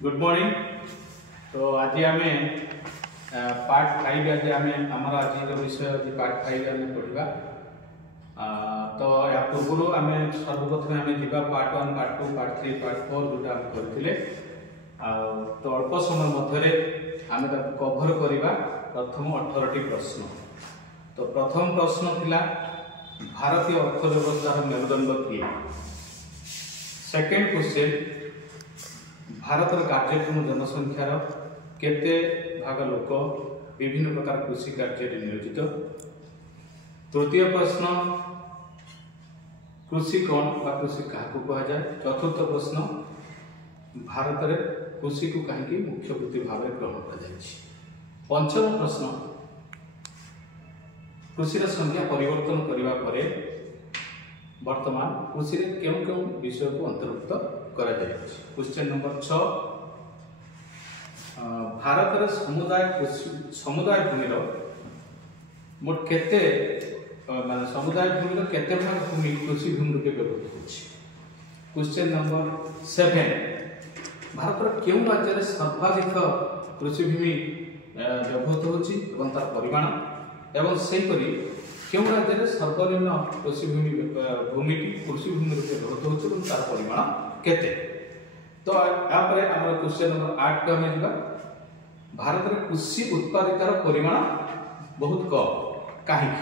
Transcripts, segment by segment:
Good morning. तो आज आम पार्ट 5 आज आम आमर आज विषय आज पार्ट 5 आम पढ़ा। तो या पूर्व आम सर्वप्रथम आम जा पार्ट 1 पार्ट 2 पार्ट 3 पार्ट 4 जोटा आम करते तो अल्प समय मध्य आम कभर करवा प्रथम 18टी प्रश्न। तो प्रथम प्रश्न थिला भारतीय अर्थव्यवस्थार मेरुदंड किए। सेकेंड क्वेश्चन भारत कार्यक्षम जनसंख्यार केते भाग लोक विभिन्न प्रकार कृषि कार्य नियोजित। तृतीय प्रश्न कृषि कौन बा कृषि क्या कह जाए। चतुर्थ प्रश्न भारत में कृषि को कहीं मुख्य वृत्ति भाव ग्रहण कर। पंचम प्रश्न कृषि संज्ञा परिवर्तन करने पर वर्तमान कृषि क्यों क्यों विषय को अंतर्भुक्त करा जाए। क्वेश्चन नंबर 6 भारत समुदाय भूमिर मोट केते माने समुदाय भूमिर केते भाग भूमि कृषि भूमि रूपे व्यवहृत होछि। क्वेश्चन नंबर 7 भारत क्यों राज्य में सर्वाधिक कृषि भूमि व्यवहृत होछि एवं तार परिमाण एवं सेहीपरि क्यों राज्य में सर्वनिम्न कृषि भूमि कृषि भूमि रूपे व्यवहृत होछि एवं तार परिमाण केते। तो यहाँ पर आम क्वेश्चन नंबर 8 को हमें जा भारत में कृषि उत्पादितार परिमाण बहुत कम कहीं।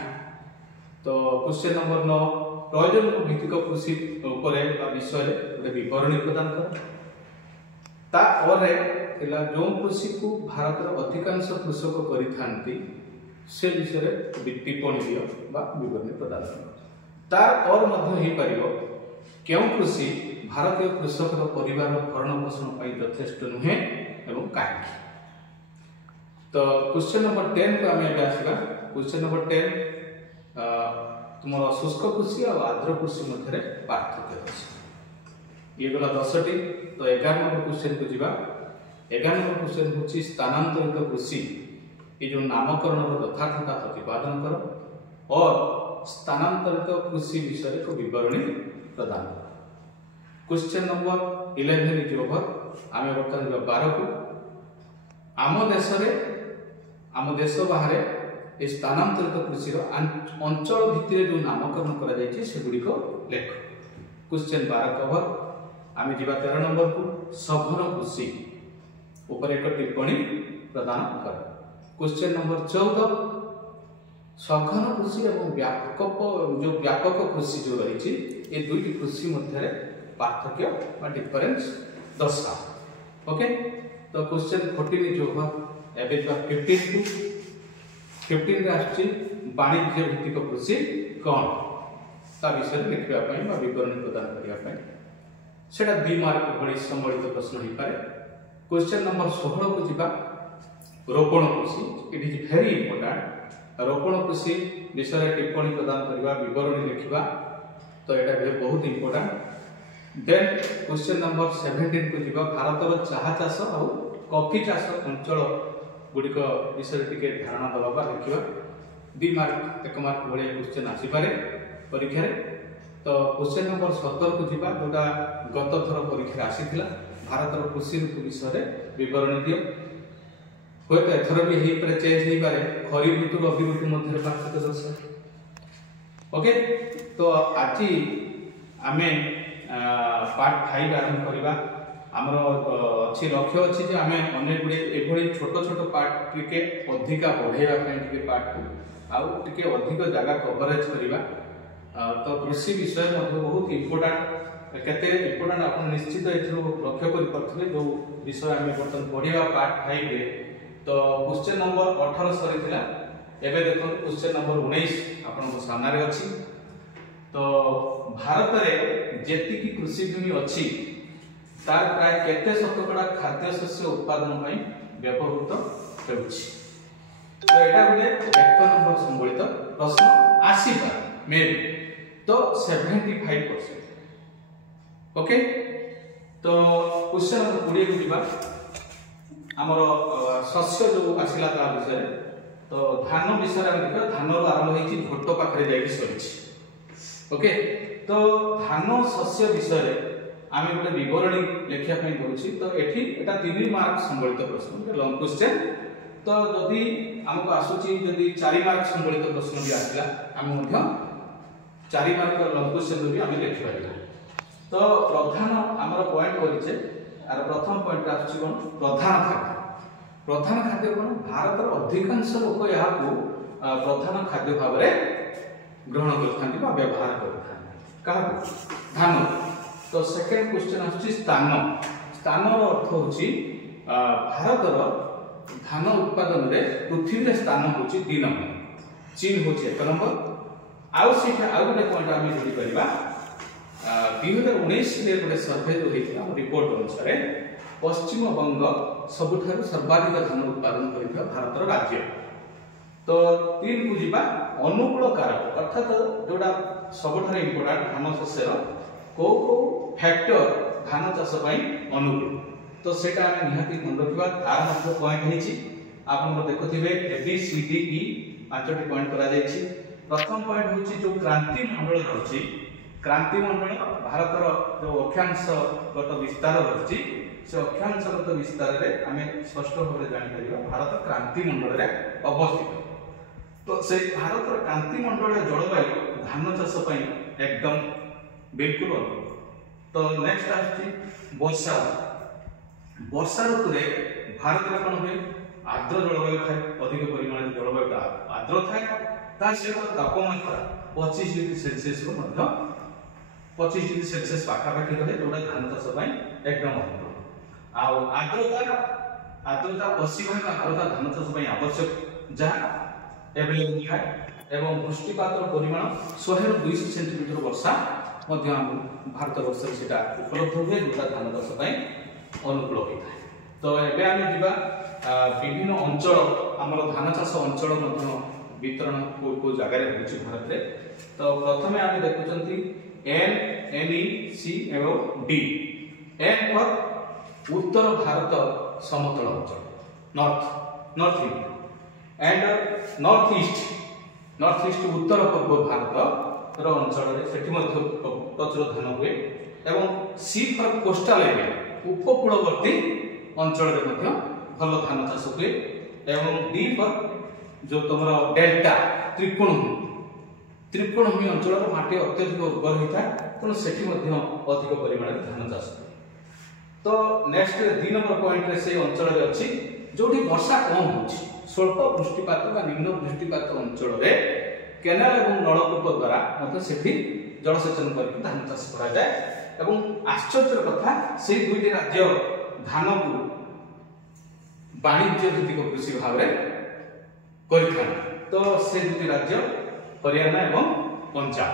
तो क्वेश्चन नंबर 9 प्रयोजन भित्तिक कृषि विषय गोटे विवरणी प्रदान कर जो कृषि को भारत अधिकांश कृषक करिथांती से विषय टिप्पणी दियो बा विवरणी प्रदान कर। तार और मध्य ही पारिबो क्यों कृषि भारतीय कृषक परिवार भरण पोषण पर यथेष्ट नुहे एवं कहीं। तो क्वेश्चन नंबर 10 को आम आसवा। क्वेश्चन नंबर 10 तुम शुष्क कृषि और आर्द्र कृषि मध्य पार्थक्य अच्छे। ये गला 10टी। तो 11 नंबर क्वेश्चन को जीवा। 11 नंबर क्वेश्चन हूँ स्थानांतरित कृषि ये जो नामकरण यथार्थता प्रतिपादन कर और स्थानांतरित कृषि विषय को विवरणी प्रदान कर। Question number 11 is over. आम बर्तमान 12 को आम देश बाहर स्थानांतरित कृषि अंचल भित्ति जो नामकरण कर सेगुड़िक लेख। Question 12 cover. आम जा 13 नंबर को सघन कृषि उपर एक टिप्पणी प्रदान कर। क्वेश्चन नंबर 14 सघन कृषि और व्यापक कृषि जो रही ये दुईटी कृषि मध्य पार्थक्य बा डिफरेंस दर्शा। ओके। तो क्वेश्चन 14 जो एवं 15 को 15 रे आछि वाणिज्य भित्तिक कृषि कौन ता विषय लिखा विवरणी प्रदान करने सेटा 2 मार्क भली सम्मिलित प्रश्न हो पाए। क्वेश्चन नंबर 16 को जीवा रोपण कृषि। It is very important. रोपण कृषि विषय टिप्पणी प्रदान करवा विवरणी लिखा तो यहाँ बहुत इंपोर्टेंट। देन क्वेश्चन नंबर 17 को जीवा भारत चाह चाष और कॉफी चाष अंचल गुड़िक विषय टी धारणा दवा लिखा 2 मार्क 1 मार्क भाई क्वेश्चन आसीपे परीक्षा। तो क्वेश्चन नंबर 17 को जीवा जोटा गत थर परीक्षा आसीथिला भारत कृषि ऋतु विषय विवरणी दियो। हूँ तो एथर भी चेंज हो पाए खरीफ ऋतु रबी ऋतु मध्य पार्थक्य दर्शा। ओके। तो आज आम पार्ट 5 आरंभ करवा। आमर अच्छी लक्ष्य अच्छी आम अनेक गुड़े ये छोट छोट पार्ट टिके अधिका बढ़ाई पार्ट को आउ टिके अधिक जगह कवरेज करवा। तो कृषि विषय बहुत इंपोर्टेंट केते इंपोर्टेंट आप निश्चित लक्ष्य कर जो विषय आम बर्तमान पढ़ा पार्ट 5 रे। तो क्वेश्चन नंबर 18 सरी एवं देखो क्वेश्चन नंबर 19 आपन सामने अच्छी। तो भारत में जेतिकी कृषि भूमि अच्छी तार प्राय केते शतकड़ा खाद्य शस्य उत्पादन व्यवहृत होउछि। तो एटा गोटे 1 नंबर संबलित प्रश्न आसीपा मे बी। तो 75%। ओके। तो क्वेश्चन नंबर 20 को जीवा आमर शस्य जो आसिला ता विषय। तो धान विषय आम देखा धान आरंभ होइछि झोट पाखरे जाई सरिछि। ओके। तो धान शस्य विषय आम गोटे बरणी लिखापी दूसरी तो ये 3 मार्क संबलित प्रश्न लंग क्वेश्चन तो जदि आमको आसूची जदि 4 मार्क संबलित प्रश्न भी आसला आम 4 मार्क लंग क्वेश्चन भी आम लिखिपर तो प्रधान आमर पॉइंट करेचे आर प्रथम पॉइंट आसुची कोन प्रधान खाद्य कोन भारत अधिकांश लोक यहाँ प्रधान खाद्य भाव ग्रहण करथांती बा व्यवहार करथांती कहा धान तो सेकंड क्वेश्चन आसुची स्थान स्थानर अर्थ होची भारत धान उत्पादन रे पृथ्वी रे स्थान होची 2 नंबर चीन होची 1 नंबर आउ सेठा आउ गोटे पॉइंट आम जोड़ी करबा 2019 रे गोटे सर्वे जो हेतिला रिपोर्ट अनुसार पश्चिम बंग सबुठारु सर्वाधिक धान उत्पादन करिथा भारतर राज्य तो 3 को जीवा अनुकूल कारक अर्थात जोड़ा सबुठारु इंपोर्टेंट धान शस्यर को फैक्टर धान चाष अनुकूल तो सेटा आमे निहाती मन रखिबा तार मतलब पॉइंट हेची आपन देखुथिबे A B C D E 5टी पॉइंट करा जायछि प्रथम पॉइंट होची जो क्रांति मंडल रहछि क्रांति मंडल भारतर जो अक्षांशगत विस्तार रहछि से अक्षांशगत विस्तार रे आमे स्पष्ट भाबरे जानि परिबा भारत क्रांति मंडल रे अवस्थित तो से भारतर क्रांति मंडल जलवायु धान चाष एकदम बिल्कुल तो नेक्स्ट आछि वर्षा ऋतु रे भारत रे कोन होय आर्द्र जलवायु थाए अधिक परिमाण जलवायु आर्द्र थाए ता सहित तापमात्रा 25 डिग्री सेल्सियस को मध्य 25 डिग्री सेल्सियस पाखापाखि रहे जोड़ा धान चाष एकदम अनुकूल आ आर्द्रता 80% आर्द्रता धान चाष आवश्यक जहाँ एवेलेबल थाए एवं वृष्टिपात परिमाण 100 ରୁ 200 सेंटीमीटर वर्षा मध्य भारत वर्ष सेटा उपलब्ध हुए जोड़ा धान चाष अनुकूल होता है तो एबे आमे जिबा विभिन्न अंचल हमर धान चाष अंचल मध्य वितरण को जगह रे होछि भारत रे तो प्रथमे आमे देखुचंती एन एन ई सी एवं डी एन पर उत्तर भारत समतल अंचल North India and North East उत्तर पूर्व भारत रो अंचल रे सेठी मध्य प्रचुर धान हुए एवं सी फॉर कोस्टल एरिया उपकूलवर्ती अंचल रे मध्य भल धान चाष हुए एवं डी पर जो तुमरा डेल्टा त्रिकोणभूमि अंचल रो माटी अत्यधिक उर्वर होता तेणु सेठी मध्य अधिक परिमाण धान चाष तो नेक्स्ट 2 नंबर पॉइंट रे से अंचल रे अछि जोठी वर्षा कम होछि स्वल्प वृष्टिपात बा निम्न वृष्टिपात अंचल रे केनाल एवं नलकूप द्वारा मतलब सेठी जलसेचन करके धान चाष करा जाय एवं आश्चर्य कथा से 2टी राज्य धान को वाणिज्य भित्तिक कृषि भाव रे करिथान तो से 2टी राज्य हरियाणा एवं पंजाब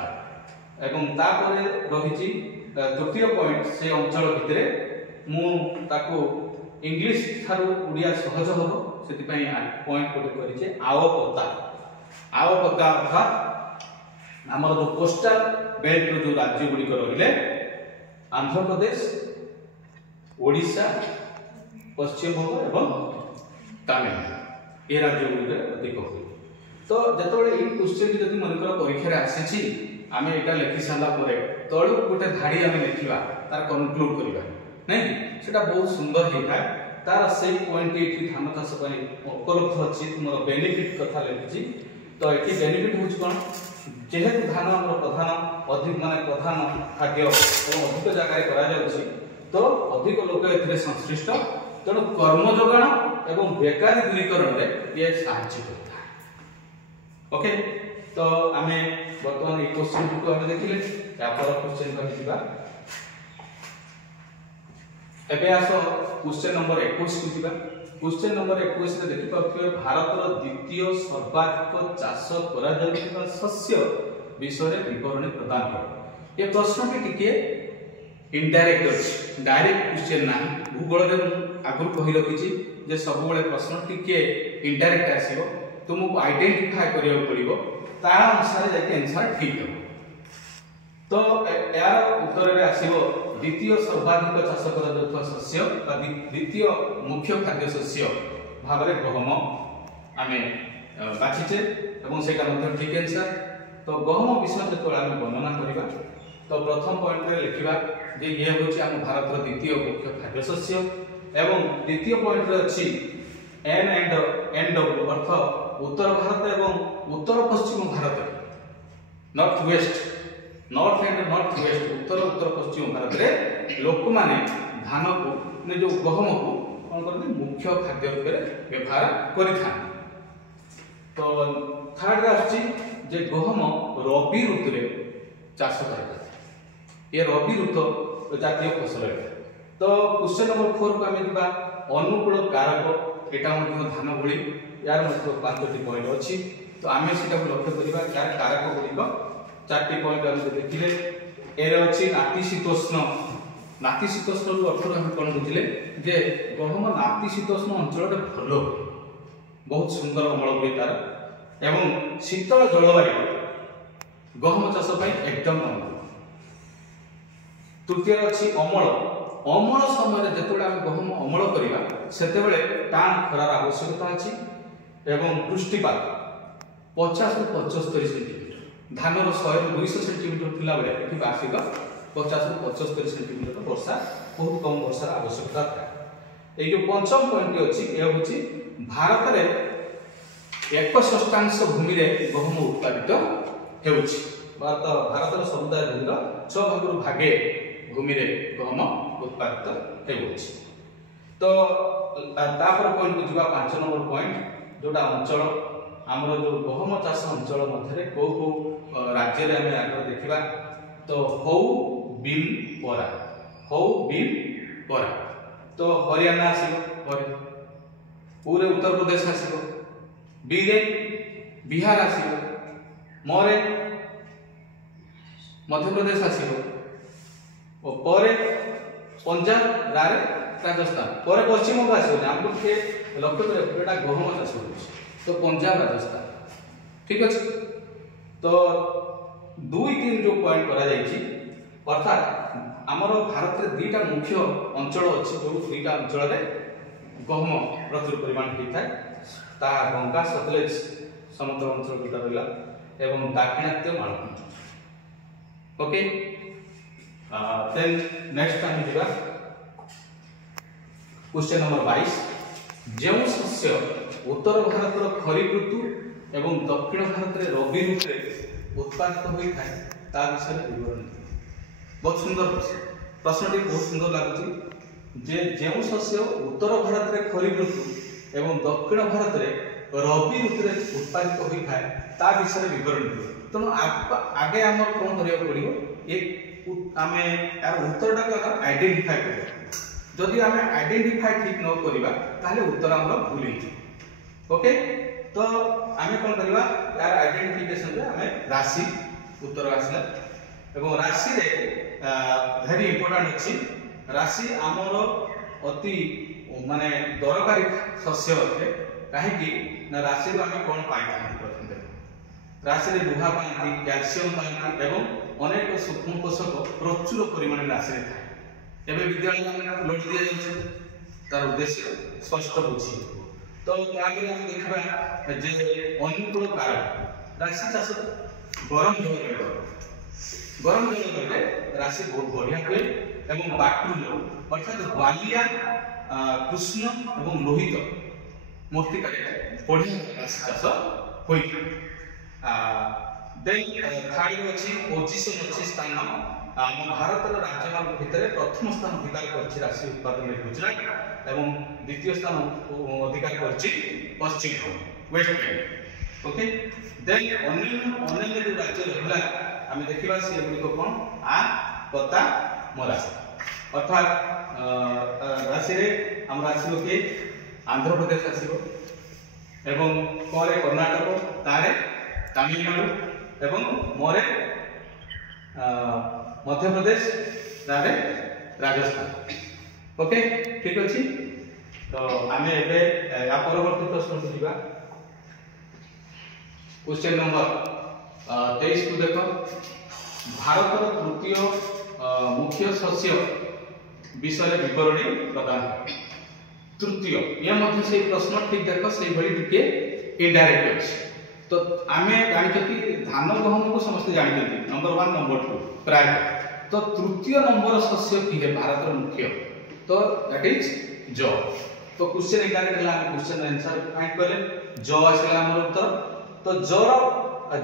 एवं तापरे रहिछि तृतीय पॉइंट से अंचल भितरे मु ताको इंग्लिश थारु उड़िया सहज हबो सेति पई पॉइंट कोड करिचे आवपता अर्थात हमर जो कोस्टल बेल्ट रो जो राज्य गुडी को रहिले आंध्र प्रदेश ओडिशा पश्चिम बंग एवं तमिलनाडु ए राज्य गुडी अधिक हो तो जतबेले ई क्वेश्चन जदि मनकर परीक्षा रे आसीछि आमे एटा लिखि साला परे तळु गोटे धाडी आमे लिखिबा तार कन्क्लूड करिबा नै सेटा बहुत सुंदर हेता तार सेही पॉइंट एठी धान चाष पई उपलब्ध अछि तुमर बेनिफिट कथा लिखिछि तो एठी बेनिफिट होछि कोन जेहेतु धान हमर प्रधान अधिक माने प्रधान खाद्य एवं अधिक जगह रे करा जाउछि तो अधिक लोक एथिरे संश्लिष्ट तेणु कर्म जोगाण एवं बेकारी दूरीकरण रे ये साहाय्य करता ओके तो आमे वर्तमान ई क्वेश्चन को हम देखिले या पर क्वेश्चन को दिबा एबे आसो क्वेश्चन नंबर 21 को दिबा क्वेश्चन नंबर 21 रे देखि पाउथिबे भारतर द्वितीय सर्वाधिक चाष करा जाउथिबा शस्य विषय रे विवरण प्रदान कर ये प्रश्न के टिके इनडायरेक्ट अछि डायरेक्ट क्वेश्चन ना भूगोल रे आगु कहि रखिछि जे सब बेले प्रश्न टिके इनडायरेक्ट आसीबो तुमको आइडेंटिफाई करियो पड़िबो ता अनुसार जाके आंसर ठीक हो तो यार उत्तर रे आसीबो द्वितीय सर्वाधिक चाष करा जाउथवा शस्य बा द्वितीय मुख्य खाद्य शस्य भाबरे गहम आमे बाछिचे एवं सेटा मध्ये ठीक आंसर तो गहम विषय जतो आमे वर्णना करिबा तो प्रथम पॉइंट रे लिखिबा जे ये होची हम भारत रो द्वितीय मुख्य खाद्य शस्य एवं द्वितीय पॉइंट रे अछि एन एंड एन डब्ल्यू अर्थ उत्तर भारत एवं उत्तर पश्चिम भारत नॉर्थ एंड नॉर्थ वेस्ट उत्तर पश्चिम भारत रे लोक माने धान को ने जो गहम को कोन करते मुख्य खाद्य रूप में व्यवहार करिथा। तो थर्ड आछि जे गहम रबी ऋतु रे चाष करा ये रबी ऋतु जातीय फसल है। तो क्वेश्चन नंबर 4 को हमें दिबा अनुकूल कारक एटा मध्ये धान भली यार मध्ये 5टी पॉइंट अछि। तो आमे सेटा को लक्ष्य करिबा यार कारक गुडी को 4टी पॉइंट हम देखिले एरे अछि नातिशीतोष्ण रो अर्थ हम कोन बुझिले जे गहम नातिशीतोष्ण अंचल रे भलो बहुत सुंदर अमल होई तार एवं शीतल जलवायु गहम चाष पई एकदम अनुकूल। तृतीय अछि अमल समय जेतेबेले हम गहम अमल करिबा सेतेबेले टाण खरार आवश्यकता अछि एवं वृष्टिपात 50 ରୁ 75 सेंटीमीटर धान रो 100 ରୁ 200 सेंटीमीटर थिला बेले एठी वार्षिक 50 ରୁ 75 सेंटीमीटर वर्षा बहुत कम वर्षा आवश्यकता था। ए जो पंचम पॉइंट अछि ए होछि भारत रे 1/6 भूमि रे गहम उत्पादित हेउछि। भारत रो समुदाय भूमि रो 6 भागरु भागे भूमि रे गहम उत्पादित हेउछि। तो तापर पॉइंट को जिबा 5 नंबर पॉइंट जोटा अंचल हमरो जो गहम चाष अंचल मध्ये को राज्य रे हम आगे देखिबा। तो हौ बिल परा तो हरियाणा आसीबो परे पूरे उत्तर प्रदेश आसीबो बी रे बिहार आसीबो मोरे मध्य प्रदेश आसीबो ओ परे पंजाब रारे राजस्थान परे पश्चिम बंगाल आसीबो हमको के लक्ष्य करे एटा गहम चाष होछि। तो पंजाब राजस्थान ठीक अछि। तो 2-3 जो पॉइंट करा जायछि अर्थात आमर भारत रे दुईटा मुख्य अंचल अछि जो दुईटा अंचल रे गहम प्रचुर परिमाण होइथाय ता गंगा सतलेज समतल अंचल दुटा रहला एवं दाक्षिणात्य मालभूमि। ओके देन नेक्स्ट हम दिबा क्वेश्चन नंबर 22 जेउ शस्य उत्तर भारत रो खरीफ ऋतु एवं दक्षिण भारत रे रबी ऋतु रे उत्पादित होइथाय ता विषय विवरण। बहुत सुंदर प्रश्नटी बहुत सुंदर लागुची जे जेउ शस्य उत्तर भारत रे खरीफ ऋतु एवं दक्षिण भारत रे रबी ऋतु रे उत्पादित होइथाय ता विषय विवरण। तनो आगे हमर कोन करिया पड़िबो एक आमे यार उत्तरटा को आइडेंटिफाई करबा। जदि आमे आइडेंटिफाई ठीक न करिबा ताले उत्तर हमर भूल होई। ओके तो आमे कोन करिबा यार आइडेंटिफिकेशन रे आमे राशि उत्तर आसला एवं राशि रे वेरी इंपोर्टेंट अछि राशि हमर अति माने दरकारी शस्य अटे काहे कि ना राशि रो आमे कोन पाइथांती प्रथम राशि रे लुहा पाइथांती कैल्शियम पाइथांती एवं अनेक सूक्ष्म पोषक प्रचुर परिमाण राशि रे थाए। एबे विद्यालय में लोड दिया जाय तार उद्देश्य स्पष्ट बुझी। तो आगे हम देखबा जे अनुकूल कारक राशि चाष गरम जल रे राशि बहुत बढ़िया हुए एवं बाटुल अर्थात बालिया कृष्ण एवं लोहित मूर्तिका बढ़िया राशि चाष होई। देन थर्ड अछि पोजीशन अछि स्थान हम भारत रो राज्यमान भितर प्रथम स्थान अधिकार करछि राशि उत्पादन में गुजरात एवं द्वितीय स्थान अधिकार करछि पश्चिम वेस्ट बेंगल। ओके देन अन्य जो राज्य रहला हम देखिबा से गुडी कोन आ पता मरा अर्थात राशि रे हम राशि लोके आंध्र प्रदेश आसीबो एवं परे कर्नाटक तारे तमिलनाडु एवं मोरे मध्य प्रदेश तारे राजस्थान। ओके ठीक अछि। तो आमे एबे या परवर्ती प्रश्न को दिबा क्वेश्चन नंबर 23 को देखो भारत रो तृतीय मुख्य शस्य विषय विवरणी प्रदान। तृतीय या मध्ये से प्रश्न ठीक देखो से भली टिके इनडायरेक्ट अछि। तो आमे जानि कि धान गहम को समस्त जानि नंबर 1 नंबर 2 प्राय तो तृतीय नंबर शस्य किए भारत मुख्य तो दैट इज जौ। तो क्वेश्चन एग्जाम देला हम क्वेश्चन आंसर फाइंड करले जौ आसीला हमर उत्तर। तो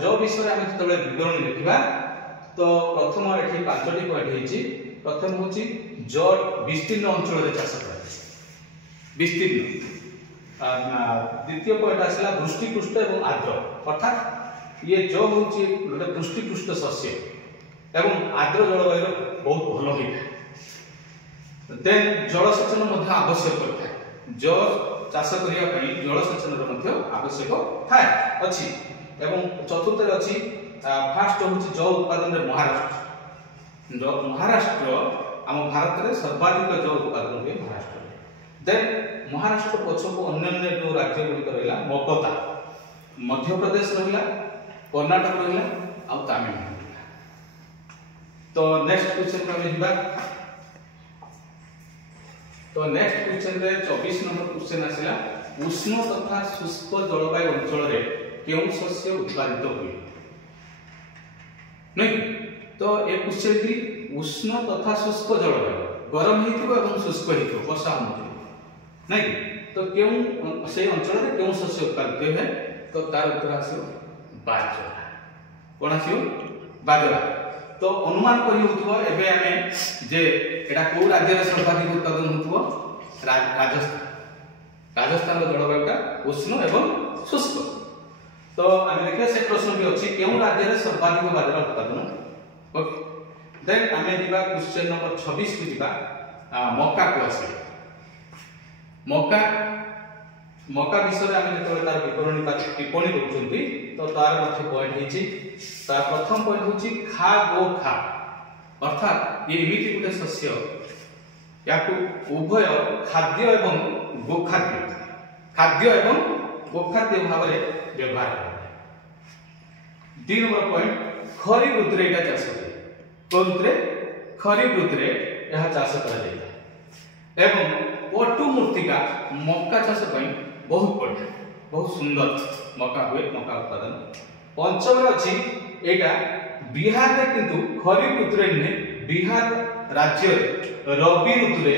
जौ विषय हम जतबे विवरण लिखिबा तो प्रथम एठी पांचटी पॉइंट हेची। प्रथम होची जौ विस्तीर्ण अंचल रे चाष करा विस्तीर्ण। द्वितीय पॉइंट आसला वृष्टिपृष्ठ एवं आर्द्र अर्थात ये जौ होची गोटे वृष्टिपृष्ठ शस्य एवं आर्द्र जलवायु बहुत भल होता। देन जलसेचन मध्य आवश्यक होता है। जौ चाष करिया पई जलसेचन मध्य आवश्यक थाए अछि। एवं चतुर्थ रे अछि फास्ट होची जौ उत्पादन रे महाराष्ट्र। महाराष्ट्र आम भारत रे सर्वाधिक जौ उत्पादन हुए महाराष्ट्र। देन महाराष्ट्र पछको अन्य जो राज्य गुडी रहला मकता मध्य प्रदेश रहला कर्नाटक रहला आ तमिलनाडु। तो नेक्स्ट क्वेश्चन पे हम जिबा। तो नेक्स्ट क्वेश्चन रे 24 नंबर क्वेश्चन आसिला उष्ण तथा शुष्क जलवायु अंचल रे केउ शस्य उत्पादित हुए नहीं। तो ए क्वेश्चन की उष्ण तथा शुष्क जलवायु गरम हिथिबो एवं शुष्क हिथिबो वर्षा होथिबो नहीं। तो केउ से अंचल रे केउ शस्य उत्पादित है तो तार उत्तर आसियो बाजरा। कोन आसियो बाजरा। तो अनुमान करि होतबो एबे हमें जे एटा को राज्य रे सर्वाधिक उत्पादन होतबो राजस्थान। राजस्थान जलवायुटा उष्ण एवं शुष्क। तो आमे देखिया से प्रश्न भी अछि केउ राज्य रे सर्वाधिक बाजरा उत्पादन। ओके देन आमे दिबा क्वेश्चन नंबर 26 को दिबा मक्का को आसी। मक्का विषय आमे जतबे तार विवरणी का टिप्पणी करूछंती तो तार मध्य पॉइंट हिची। तार प्रथम पॉइंट होची खा गो खा अर्थात ये एमिति गुटे शस्य याकु उभय खाद्य एवं गोखाद्य भाव रे व्यवहार करते। 2 नंबर पॉइंट खरीफ ऋतु रे एटा चाष होय। को ऋतु रे खरीफ ऋतु रे यह चाष करा जाय एवं पटु मूर्तिका मक्का चाष पई बहुत बढ़िया बहुत सुंदर मक्का हुए मक्का उत्पादन। पंचम अछि एटा बिहार रे किंतु खरीफ ऋतु रे नहीं बिहार राज्य रबी ऋतु रे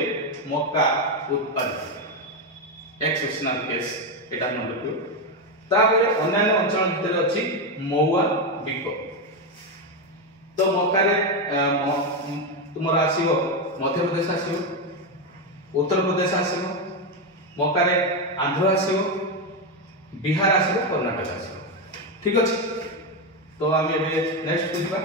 मक्का उत्पादित एक्सेप्शनल केस एटा नंबर 2। तापर अन्य अंचल भितर अछि महुआ बिको। तो मक्का रे तुमर आसीबो मध्य प्रदेश आसीबो उत्तर प्रदेश आसीबो मक्का रे आंध्र आसीबो बिहार आसीबो कर्नाटक आसीबो ठीक अछि। तो आमे नेक्स्ट बुझबा।